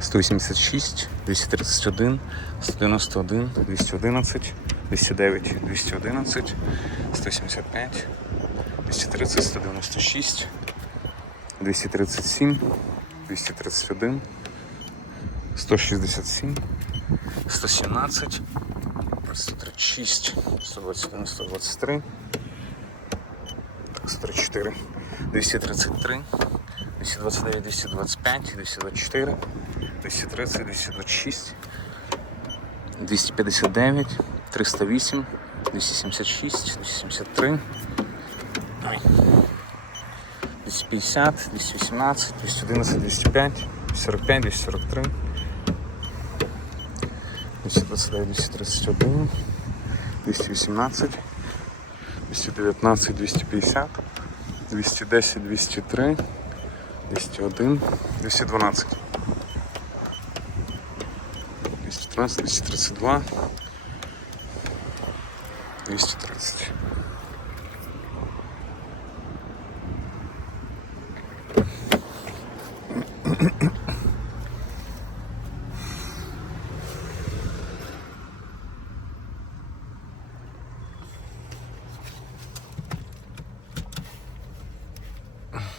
186, 231, 191, 211, 209, 211, 175, 230, 196, 237, 231, 167, 117, 136, 121, 123, 134, 233, 229, 225, 224, 230, 226, 259, 308, 276, 273, 250, 218, 211, 205, 245, 243, 229, 231, 218, 219, 250, 210, 203, 201, 212, 213, 232, 230.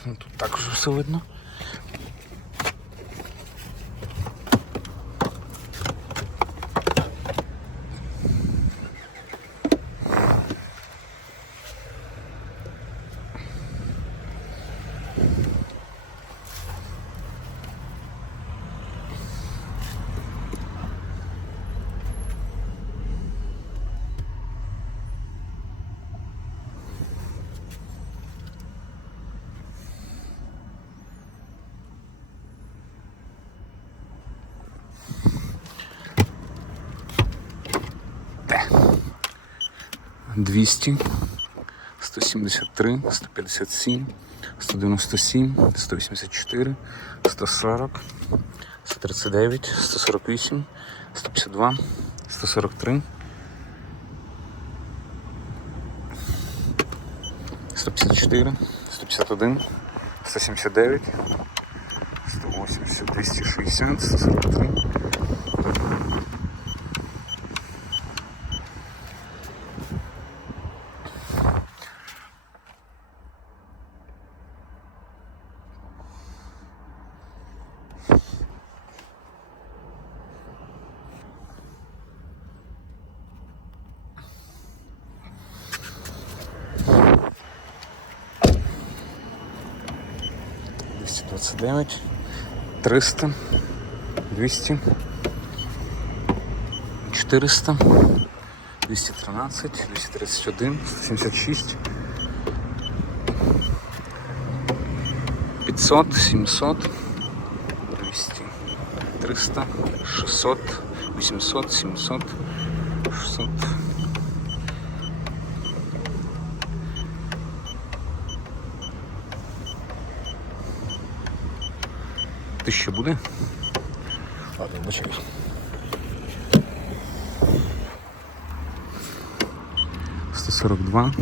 Ну, Тут також все видно. 200, 173, 157, 197, 184, 140, 139, 148, 152, 143, 154, 151, 179, 180, 260, 143, 29, 300, 200, 400, 213, 231, 176, 500, 700, 200, 300, 600, 800, 700, 600. ти ще буде? Ладно, вибачаюсь. Сто сорок два,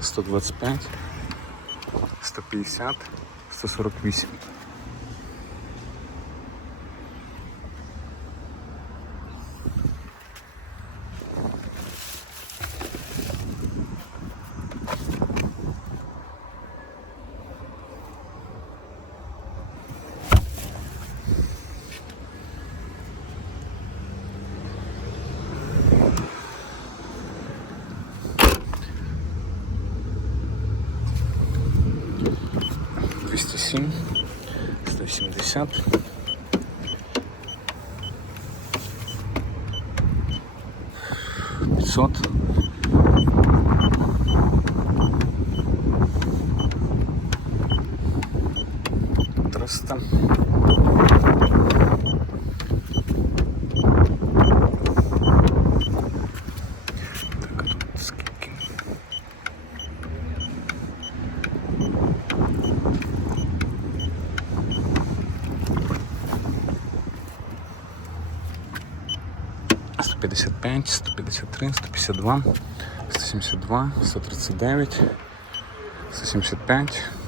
сто двадцять п'ять, сто п'ятдесят, сто сорок вісім. Двісті сім, сто сімдесят. Пятьсот. Триста. 155, 153, 152, 172, 139, 175.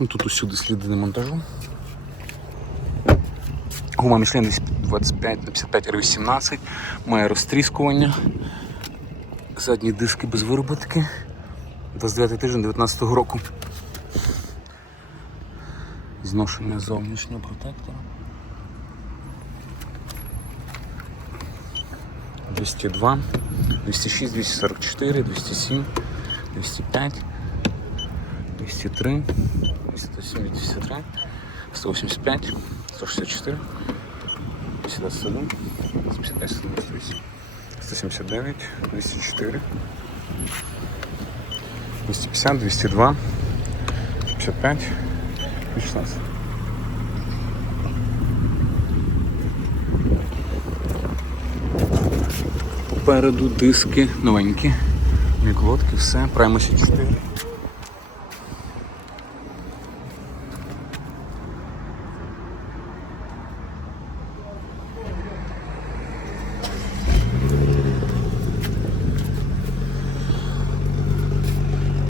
Ну, тут усюди сліди демонтажу. Гума Michelin 25 на 55 R18, має розтріскування. Задні диски без вироботки. 29 тиждень 19 року. Зношення зовнішнього протектора. 202, 206, 244, 207, 205, 203, 207, 203, 185, 164, 57, 155, 198, 179, 204, 250, 202, 55 і 16. Попереду диски новенькі. Міколодки, все. Primus 4.